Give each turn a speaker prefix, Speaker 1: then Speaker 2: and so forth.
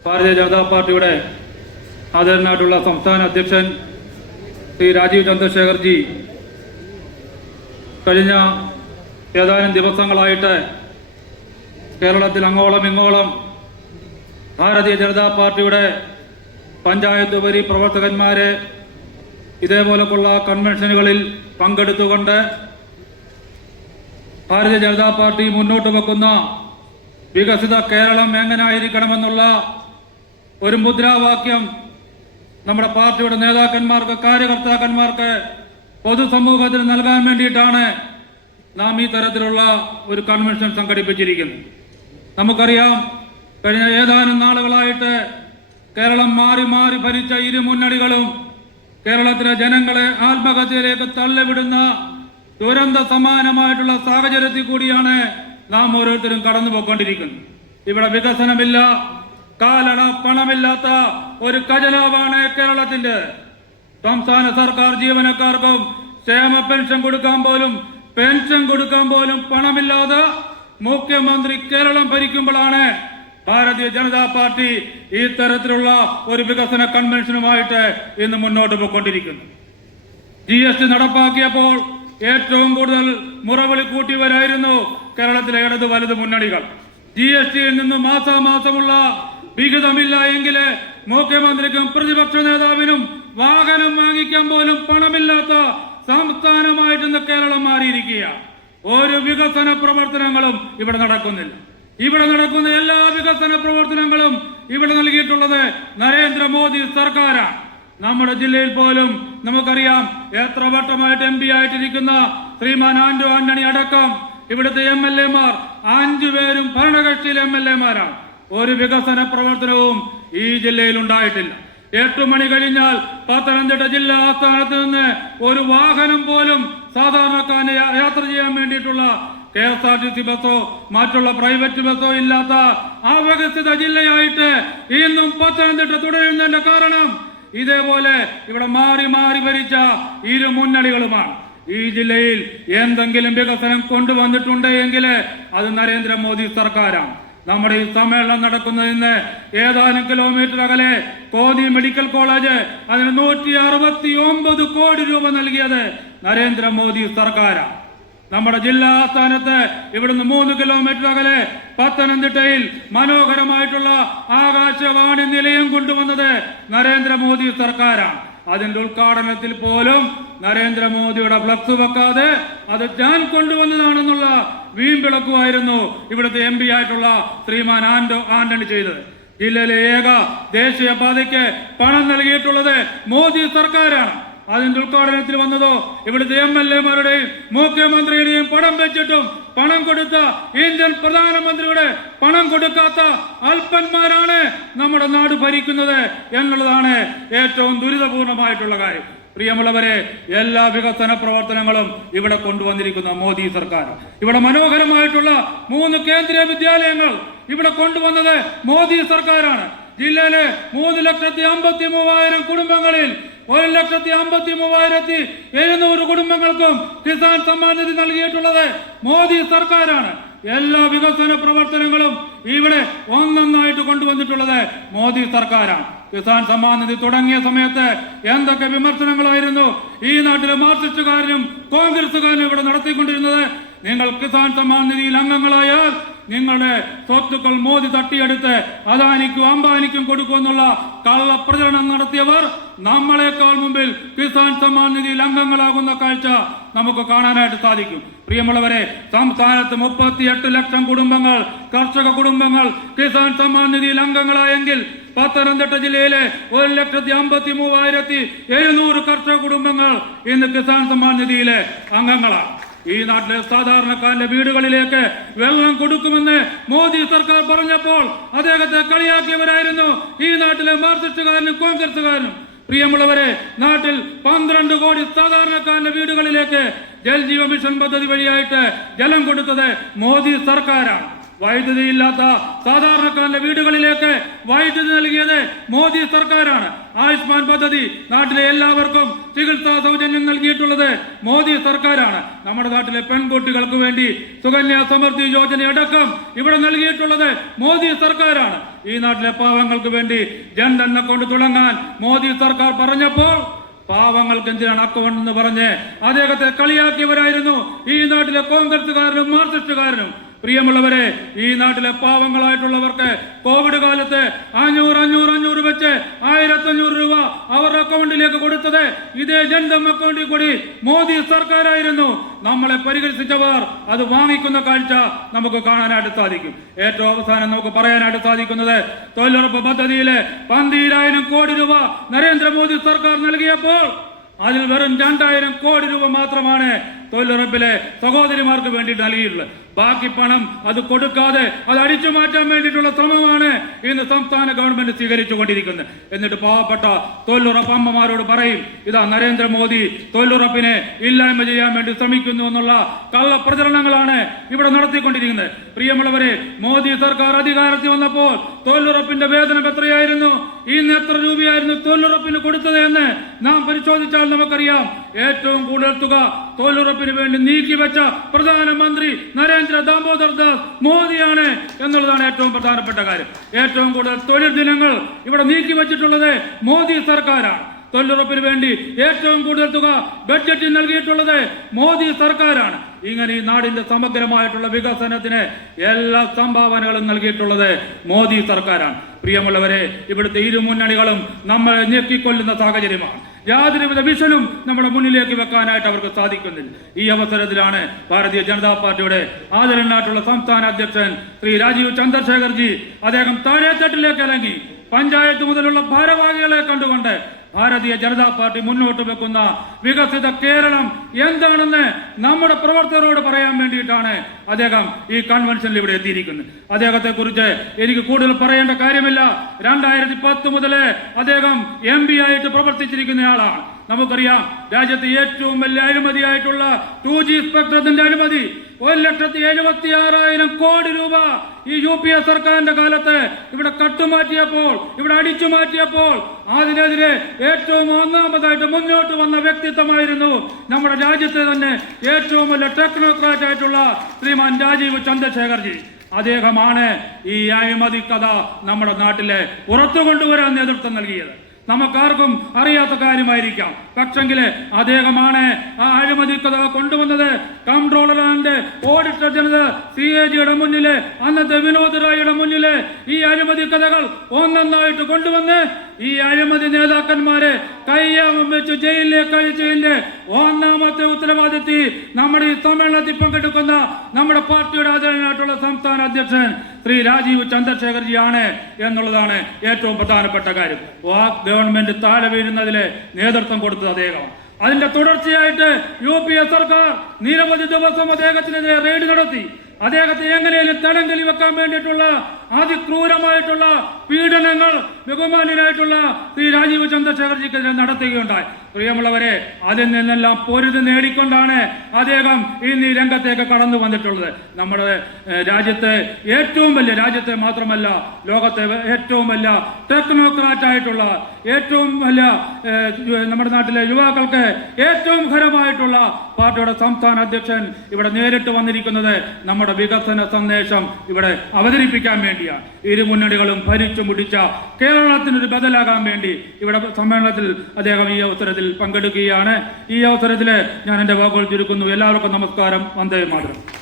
Speaker 1: ഭാരതീയ ജനതാ പാർട്ടിയുടെ ആദരനായിട്ടുള്ള സംസ്ഥാന അധ്യക്ഷൻ ശ്രീ രാജീവ് ചന്ദ്രശേഖർജി കഴിഞ്ഞ ഏതാനും ദിവസങ്ങളായിട്ട് കേരളത്തിൽ അങ്ങോളം ഇങ്ങോളം ഭാരതീയ ജനതാ പാർട്ടിയുടെ പഞ്ചായത്ത് ഉപരി പ്രവർത്തകന്മാരെ ഇതേപോലെയുള്ള കൺവെൻഷനുകളിൽ പങ്കെടുത്തുകൊണ്ട് ഭാരതീയ ജനതാ പാർട്ടി മുന്നോട്ട് വെക്കുന്ന വികസിത കേരളം എങ്ങനായിരിക്കണമെന്നുള്ള ഒരു മുദ്രാവാക്യം നമ്മുടെ പാർട്ടിയുടെ നേതാക്കന്മാർക്ക് കാര്യകർത്താക്കന്മാർക്ക് പൊതുസമൂഹത്തിന് നൽകാൻ വേണ്ടിയിട്ടാണ് നാം ഈ തരത്തിലുള്ള ഒരു കൺവെൻഷൻ സംഘടിപ്പിച്ചിരിക്കുന്നത്. നമുക്കറിയാം കഴിഞ്ഞ ഏതാനും നാളുകളായിട്ട് കേരളം മാറി മാറി ഭരിച്ച ഇരു മുന്നണികളും കേരളത്തിലെ ജനങ്ങളെ ആത്മഹത്യയിലേക്ക് തള്ളിവിടുന്ന ദുരന്ത സമാനമായിട്ടുള്ള സാഹചര്യത്തിൽ കൂടിയാണ് നാം ഓരോരുത്തരും കടന്നു പോയിക്കൊണ്ടിരിക്കുന്നത് ഇവിടെ വികസനമില്ല കാലണ പണമില്ലാത്ത ഒരു ഖജനാവാണ് കേരളത്തിന്റെ. സംസ്ഥാന സർക്കാർ ജീവനക്കാർക്കും ക്ഷേമ പെൻഷൻ കൊടുക്കാൻ പോലും പെൻഷൻ കൊടുക്കാൻ പോലും പണമില്ലാതെ മുഖ്യമന്ത്രി കേരളം ഭരിക്കുമ്പോഴാണ് ഭാരതീയ ജനതാ പാർട്ടി ഈ തരത്തിലുള്ള ഒരു വികസന കൺവെൻഷനുമായിട്ട് ഇന്ന് മുന്നോട്ട് പോയിക്കൊണ്ടിരിക്കുന്നു ജി എസ് ടി നടപ്പാക്കിയപ്പോൾ ഏറ്റവും കൂടുതൽ മുറവിളി കൂട്ടിയവരായിരുന്നു കേരളത്തിലെ ഇടത് വലത് മുന്നണികൾ. ജി എസ് ടിയിൽ നിന്ന് മാസാമാസമുള്ള വിഹിതമില്ല എങ്കിൽ മുഖ്യമന്ത്രിക്കും പ്രതിപക്ഷ നേതാവിനും വാഹനം വാങ്ങിക്കാൻ പോലും പണമില്ലാത്ത സംസ്ഥാനമായിട്ട് ഇന്ന് കേരളം മാറിയിരിക്കുക ഒരു വികസന പ്രവർത്തനങ്ങളും ഇവിടെ നടക്കുന്നില്ല. ഇവിടെ നടക്കുന്ന എല്ലാ വികസന പ്രവർത്തനങ്ങളും ഇവിടെ നൽകിയിട്ടുള്ളത് നരേന്ദ്രമോദി സർക്കാരാണ്. നമ്മുടെ ജില്ലയിൽ പോലും നമുക്കറിയാം എത്ര വട്ടമായിട്ട് എം പി ആയിട്ടിരിക്കുന്ന ശ്രീമാൻ ആന്റോ ആന്റണി അടക്കം ഇവിടുത്തെ എം എൽ എമാർ അഞ്ചു പേരും ഭരണകക്ഷിയിലെ എം എൽ എമാരാണ് ഒരു വികസന പ്രവർത്തനവും ഈ ജില്ലയിൽ ഉണ്ടായിട്ടില്ല. എട്ട് മണി കഴിഞ്ഞാൽ പത്തനംതിട്ട ജില്ലാ ആസ്ഥാനത്ത് നിന്ന് ഒരു വാഹനം പോലും സാധാരണക്കാരന് യാത്ര ചെയ്യാൻ വേണ്ടിയിട്ടുള്ള K S R T C ബസ്സോ മറ്റുള്ള പ്രൈവറ്റ് ബസ്സോ ഇല്ലാത്ത അവകസിത ജില്ലയായിട്ട് ഇന്നും പത്തനംതിട്ട തുടരുന്നതിന്റെ കാരണം ഇതേപോലെ ഇവിടെ മാറി മാറി ഭരിച്ച ഇരു മുന്നണികളുമാണ്. ഈ ജില്ലയിൽ എന്തെങ്കിലും വികസനം കൊണ്ടുവന്നിട്ടുണ്ട് എങ്കിൽ അത് നരേന്ദ്രമോദി സർക്കാരാണ്. നമ്മുടെ ഈ സമ്മേളനം നടക്കുന്നതിന് ഏതാനും കിലോമീറ്റർ അകലെ കോന്നി മെഡിക്കൽ കോളേജ് അതിന് നൂറ്റി അറുപത്തി ഒമ്പത് കോടി രൂപ നൽകിയത് നരേന്ദ്രമോദി സർക്കാരാണ്. നമ്മുടെ ജില്ലാ ആസ്ഥാനത്ത് ഇവിടുന്ന് മൂന്ന് കിലോമീറ്റർ അകലെ പത്തനംതിട്ടയിൽ മനോഹരമായിട്ടുള്ള ആകാശവാണി നിലയം കൊണ്ടുവന്നത് നരേന്ദ്രമോദി സർക്കാരാണ്. അതിന്റെ ഉദ്ഘാടനത്തിൽ പോലും നരേന്ദ്രമോദിയുടെ ഫ്ലക്സ് വെക്കാതെ അത് ഞാൻ കൊണ്ടുവന്നതാണെന്നുള്ള വീമ്പിളക്കുമായിരുന്നു ഇവിടുത്തെ എം പി ആയിട്ടുള്ള ശ്രീമാൻ ആന്റോ ആന്റണി ചെയ്തത്. ജില്ലയിലെ ഏക ദേശീയ പാതയ്ക്ക് പണം നൽകിയിട്ടുള്ളത് മോദി സർക്കാരാണ്. അതിന്റെ ഉദ്ഘാടനത്തിൽ വന്നതോ ഇവിടുത്തെ എം എൽ എമാരുടെയും മുഖ്യമന്ത്രിയുടെയും പടം വെച്ചിട്ടും പണം കൊടുത്ത ഇന്ത്യൻ പ്രധാനമന്ത്രിയുടെ പണം കൊടുക്കാത്ത അല്പന്മാരാണ് നമ്മുടെ നാട് ഭരിക്കുന്നത് എന്നുള്ളതാണ് ഏറ്റവും ദുരിതപൂർണമായിട്ടുള്ള കാര്യം. പ്രിയമുള്ളവരെ എല്ലാ വികസന പ്രവർത്തനങ്ങളും ഇവിടെ കൊണ്ടുവന്നിരിക്കുന്ന മോദി സർക്കാർ. ഇവിടെ മനോഹരമായിട്ടുള്ള മൂന്ന് കേന്ദ്രീയ വിദ്യാലയങ്ങൾ ഇവിടെ കൊണ്ടുവന്നത് മോദി സർക്കാരാണ്. ജില്ലയിലെ മൂന്ന് ലക്ഷത്തി അമ്പത്തി മൂവായിരം കുടുംബങ്ങളിൽ ഒരു ലക്ഷത്തി അമ്പത്തി മൂവായിരത്തി എഴുന്നൂറ് കുടുംബങ്ങൾക്കും കിസാൻ സമ്മാൻ നിധി നൽകിയിട്ടുള്ളത് മോദി സർക്കാരാണ്. എല്ലാ വികസന പ്രവർത്തനങ്ങളും ഇവിടെ ഒന്നൊന്നായിട്ട് കൊണ്ടുവന്നിട്ടുള്ളത് മോദി സർക്കാരാണ്. കിസാൻ സമ്മാൻ നിധി തുടങ്ങിയ സമയത്ത് എന്തൊക്കെ വിമർശനങ്ങളായിരുന്നു? ഈ നാട്ടിലെ മാർക്സിസ്റ്റുകാരനും കോൺഗ്രസുകാരനും ഇവിടെ നടത്തിക്കൊണ്ടിരുന്നത് നിങ്ങൾ കിസാൻ സമ്മാൻ നിധിയിൽ അംഗങ്ങളായാൽ നിങ്ങളുടെ സ്വത്തുക്കൾ മോദി തട്ടിയെടുത്ത് അദാനിക്കും അംബാനിക്കും കൊടുക്കുമെന്നുള്ള കള്ളപ്രചരണം നടത്തിയവർ നമ്മളെക്കാൾ മുമ്പിൽ കിസാൻ സമ്മാൻ നിധിയിൽ അംഗങ്ങളാകുന്ന കാഴ്ച നമുക്ക് കാണാനായിട്ട് സാധിക്കും. പ്രിയമുള്ളവരെ സംസ്ഥാനത്ത് മുപ്പത്തിയെട്ട് ലക്ഷം കുടുംബങ്ങൾ കർഷക കുടുംബങ്ങൾ കിസാൻ സമ്മാൻ നിധിയിൽ അംഗങ്ങളായെങ്കിൽ പത്തനംതിട്ട ജില്ലയിലെ ഒരു ലക്ഷത്തി അമ്പത്തി മൂവായിരത്തി എഴുന്നൂറ് കർഷക കുടുംബങ്ങൾ ഇന്ന് കിസാൻ സമ്മാൻ നിധിയിലെ അംഗങ്ങളാണ്. ഈ നാട്ടിലെ സാധാരണക്കാരന്റെ വീടുകളിലേക്ക് വെള്ളം കൊടുക്കുമെന്ന് മോദി സർക്കാർ പറഞ്ഞപ്പോൾ അദ്ദേഹത്തെ കളിയാക്കിയവരായിരുന്നു ഈ നാട്ടിലെ മാർക്സിസ്റ്റുകാരനും കോൺഗ്രസുകാരനും പ്രിയമുള്ളവരെ നാട്ടിൽ പന്ത്രണ്ട് കോടി സാധാരണക്കാരന്റെ വീടുകളിലേക്ക് ജൽ ജീവ മിഷൻ പദ്ധതി വഴിയായിട്ട് ജലം കൊടുത്തത് മോദി സർക്കാരാണ്. വൈദ്യുതി ഇല്ലാത്ത സാധാരണക്കാരന്റെ വീടുകളിലേക്ക് വൈദ്യുതി നൽകിയത് മോദി സർക്കാരാണ്. ആയുഷ്മാൻ പദ്ധതി നാട്ടിലെ എല്ലാവർക്കും ചികിത്സാ സൗജന്യം നൽകിയിട്ടുള്ളത് മോദി സർക്കാരാണ്. നമ്മുടെ നാട്ടിലെ പെൺകുട്ടികൾക്ക് വേണ്ടി സുകന്യ സമൃദ്ധി യോജനയടക്കം ഇവിടെ നൽകിയിട്ടുള്ളത് മോദി സർക്കാരാണ്. ഈ നാട്ടിലെ പാവങ്ങൾക്ക് വേണ്ടി ജൻധൻ അക്കൗണ്ട് തുടങ്ങാൻ മോദി സർക്കാർ പറഞ്ഞപ്പോൾ പാവങ്ങൾക്ക് എന്തിനാണ് അക്കൗണ്ട് എന്ന് പറഞ്ഞ് അദ്ദേഹത്തെ കളിയാക്കിയവരായിരുന്നു ഈ നാട്ടിലെ കോൺഗ്രസുകാരനും മാർക്സിസ്റ്റുകാരനും. പ്രിയമുള്ളവരെ ഈ നാട്ടിലെ പാവങ്ങളായിട്ടുള്ളവർക്ക് കോവിഡ് കാലത്ത് അഞ്ഞൂറ് അഞ്ഞൂറ് അഞ്ഞൂറ് വെച്ച് ആയിരത്തി അഞ്ഞൂറ് രൂപ അവരുടെ അക്കൗണ്ടിലേക്ക് കൊടുത്തത് ഇതേ ജൻധം അക്കൗണ്ടിൽ കൂടി മോദി സർക്കാരായിരുന്നു. നമ്മളെ പരിഹരിച്ചവർ അത് വാങ്ങിക്കുന്ന കാഴ്ച നമുക്ക് കാണാനായിട്ട് സാധിക്കും. ഏറ്റവും അവസാനം നമുക്ക് പറയാനായിട്ട് സാധിക്കുന്നത് തൊഴിലുറപ്പ് പദ്ധതിയിലെ പന്തിരായിരം കോടി രൂപ നരേന്ദ്രമോദി സർക്കാർ നൽകിയപ്പോൾ അതിൽ വെറും രണ്ടായിരം കോടി രൂപ മാത്രമാണ് തൊഴിലുറപ്പിലെ സഹോദരിമാർക്ക് വേണ്ടി നൽകിയിട്ടുള്ളത്. ബാക്കി പണം അത് കൊടുക്കാതെ അത് അടിച്ചു മാറ്റാൻ വേണ്ടിയിട്ടുള്ള ശ്രമമാണ് ഇന്ന് സംസ്ഥാന ഗവൺമെന്റ് സ്വീകരിച്ചു കൊണ്ടിരിക്കുന്നത് എന്നിട്ട് പാവപ്പെട്ട തൊഴിലുറപ്പ് അമ്മമാരോട് പറയും ഇതാ നരേന്ദ്രമോദി തൊഴിലുറപ്പിനെ ഇല്ലായ്മ ചെയ്യാൻ വേണ്ടി ശ്രമിക്കുന്നു എന്നുള്ള കള്ള പ്രചരണങ്ങളാണ് ഇവിടെ നടത്തിക്കൊണ്ടിരിക്കുന്നത്. പ്രിയമുള്ളവരെ മോദി സർക്കാർ അധികാരത്തിൽ വന്നപ്പോൾ തൊഴിലുറപ്പിന്റെ വേതനം എത്രയായിരുന്നു? ഇന്ന് എത്ര രൂപയായിരുന്നു തൊഴിലുറപ്പിന് കൊടുത്തത് എന്ന് നാം പരിശോധിച്ചാൽ നമുക്കറിയാം. ഏറ്റവും കൂടുതൽ തുക തൊഴിലുറപ്പിന് വേണ്ടി നീക്കിവെച്ച പ്രധാനമന്ത്രി നരേന്ദ്ര ദാമോദർ ദാസ് മോദിയാണ് എന്നുള്ളതാണ് ഏറ്റവും പ്രധാനപ്പെട്ട കാര്യം. ഏറ്റവും കൂടുതൽ തൊഴിൽ ദിനങ്ങൾ ഇവിടെ നീക്കി വെച്ചിട്ടുള്ളത് മോദി സർക്കാരാണ്. തൊഴിലുറപ്പിന് വേണ്ടി ഏറ്റവും കൂടുതൽ തുക ബഡ്ജറ്റിൽ നൽകിയിട്ടുള്ളത് മോദി സർക്കാരാണ്. ഇങ്ങനെ ഈ നാടിന്റെ സമഗ്രമായിട്ടുള്ള വികസനത്തിന് എല്ലാ സംഭാവനകളും നൽകിയിട്ടുള്ളത് മോദി സർക്കാരാണ്. പ്രിയമുള്ളവരെ ഇവിടുത്തെ ഇരു മുന്നണികളും നമ്മളെ ഞെക്കിക്കൊല്ലുന്ന സാഹചര്യമാണ്. യാതൊരുവിധ വിഷലും നമ്മുടെ മുന്നിലേക്ക് വെക്കാനായിട്ട് അവർക്ക് സാധിക്കുന്നില്ല. ഈ അവസരത്തിലാണ് ഭാരതീയ ജനതാ പാർട്ടിയുടെ ആദരനായിട്ടുള്ള സംസ്ഥാന അധ്യക്ഷൻ ശ്രീ രാജീവ് ചന്ദ്രശേഖർജി അദ്ദേഹം താഴെത്തട്ടിലേക്ക് ഇറങ്ങി. പഞ്ചായത്ത് മുതലുള്ള ഭാരവാഹികളെ കണ്ടുകൊണ്ട് ഭാരതീയ ജനതാ പാർട്ടി മുന്നോട്ട് വെക്കുന്ന വികസിത കേരളം എന്താണെന്ന് നമ്മുടെ പ്രവർത്തകരോട് പറയാൻ വേണ്ടിയിട്ടാണ് അദ്ദേഹം ഈ കൺവെൻഷനിൽ ഇവിടെ എത്തിയിരിക്കുന്നത്. അദ്ദേഹത്തെ കുറിച്ച് എനിക്ക് കൂടുതൽ പറയേണ്ട കാര്യമില്ല. രണ്ടായിരത്തി പത്ത് മുതലേ അദ്ദേഹം എം പി ആയിട്ട് പ്രവർത്തിച്ചിരിക്കുന്നയാളാണ് നമുക്കറിയാം രാജ്യത്ത് ഏറ്റവും വലിയ അഴിമതിയായിട്ടുള്ള ടു ജി സ്പെക്ട്രത്തിന്റെ അഴിമതി. ഒരു ലക്ഷത്തി എഴുപത്തി ആറായിരം കോടി രൂപ ഈ യു പി എ സർക്കാരിന്റെ കാലത്ത് ഇവിടെ കട്ടുമാറ്റിയപ്പോൾ ഇവിടെ അടിച്ചു മാറ്റിയപ്പോൾ അതിനെതിരെ ഏറ്റവും ഒന്നാമതായിട്ട് മുന്നോട്ട് വന്ന വ്യക്തിത്വമായിരുന്നു നമ്മുടെ രാജ്യത്തെ തന്നെ ഏറ്റവും വലിയ ടെക്നോക്രാറ്റ് ആയിട്ടുള്ള ശ്രീമാൻ രാജീവ് ചന്ദ്രശേഖർജി. അദ്ദേഹമാണ് ഈ അഴിമതി കഥ നമ്മുടെ നാട്ടിലെ പുറത്തു കൊണ്ടുവരാൻ നേതൃത്വം നൽകിയത്. നമുക്കാർക്കും അറിയാത്ത കാര്യമായിരിക്കാം. പക്ഷെങ്കിൽ അദ്ദേഹമാണ് ആ അഴിമതി കൊണ്ടുവന്നത്. Controller and auditor general C A ജിയുടെ മുന്നിൽ അന്നത്തെ വിനോദ് റായിയുടെ മുന്നിൽ ഈ അഴിമതി കഥകൾ ഒന്നൊന്നായിട്ട് കൊണ്ടുവന്ന് ഈ അഴിമതി നേതാക്കന്മാരെ കയ്യാമം വെച്ച് ജയിലിലേക്ക് അയച്ചതിന്റെ ഒന്നാമത്തെ ഉത്തരവാദിത്തി നമ്മുടെ ഈ സമ്മേളനത്തിൽ പങ്കെടുക്കുന്ന നമ്മുടെ പാർട്ടിയുടെ ആദരണീയനായിട്ടുള്ള സംസ്ഥാന അധ്യക്ഷൻ ശ്രീ രാജീവ് ചന്ദ്രശേഖർജിയാണ് എന്നുള്ളതാണ് ഏറ്റവും പ്രധാനപ്പെട്ട കാര്യം. വാക് ഗവൺമെന്റ് താഴെ വീഴുന്നതിലെ നേതൃത്വം കൊടുത്തത് അദ്ദേഹം അതിന്റെ തുടർച്ചയായിട്ട് യു പി എ സർക്കാർ നിരവധി ദിവസം അദ്ദേഹത്തിനെതിരെ റെയ്ഡ് നടത്തി. അദ്ദേഹത്തെ എങ്ങനെയും തടങ്കലി വെക്കാൻ വേണ്ടിയിട്ടുള്ള അതിക്രൂരമായിട്ടുള്ള പീഡനങ്ങൾ ബഹുമാന്യനായിട്ടുള്ള ശ്രീ രാജീവ് ചന്ദ്രശേഖർജിക്കെതിരെ നടത്തുകയുണ്ടായി. പ്രിയമുള്ളവരെ അതിൽ നിന്നെല്ലാം പൊരുത് നേടിക്കൊണ്ടാണ് അദ്ദേഹം ഇന്ന് ഈ രംഗത്തേക്ക് കടന്നു വന്നിട്ടുള്ളത്. നമ്മുടെ രാജ്യത്തെ ഏറ്റവും വലിയ രാജ്യത്തെ മാത്രമല്ല ലോകത്തെ ഏറ്റവും വലിയ ടെക്നോക്രാറ്റ് ആയിട്ടുള്ള ഏറ്റവും വലിയ നമ്മുടെ നാട്ടിലെ യുവാക്കൾക്ക് ഏറ്റവും ഖരമായിട്ടുള്ള പാർട്ടിയുടെ സംസ്ഥാന അധ്യക്ഷൻ ഇവിടെ നേരിട്ട് വന്നിരിക്കുന്നത് നമ്മുടെ വികസന സന്ദേശം ഇവിടെ അവതരിപ്പിക്കാൻ വേണ്ടിയാണ് ഇരു മുന്നണികളും ഭരിച്ചു മുടിച്ച കേരളത്തിനൊരു ബദലാകാൻ വേണ്ടി ഇവിടെ സമ്മേളനത്തിൽ അദ്ദേഹം ഈ അവസരത്തിൽ പങ്കെടുക്കുകയാണ്. ഈ അവസരത്തിൽ ഞാൻ എന്റെ വാക്കുകൾ ചുരുക്കുന്നു. എല്ലാവർക്കും നമസ്കാരം. വന്ദേ മാതരം.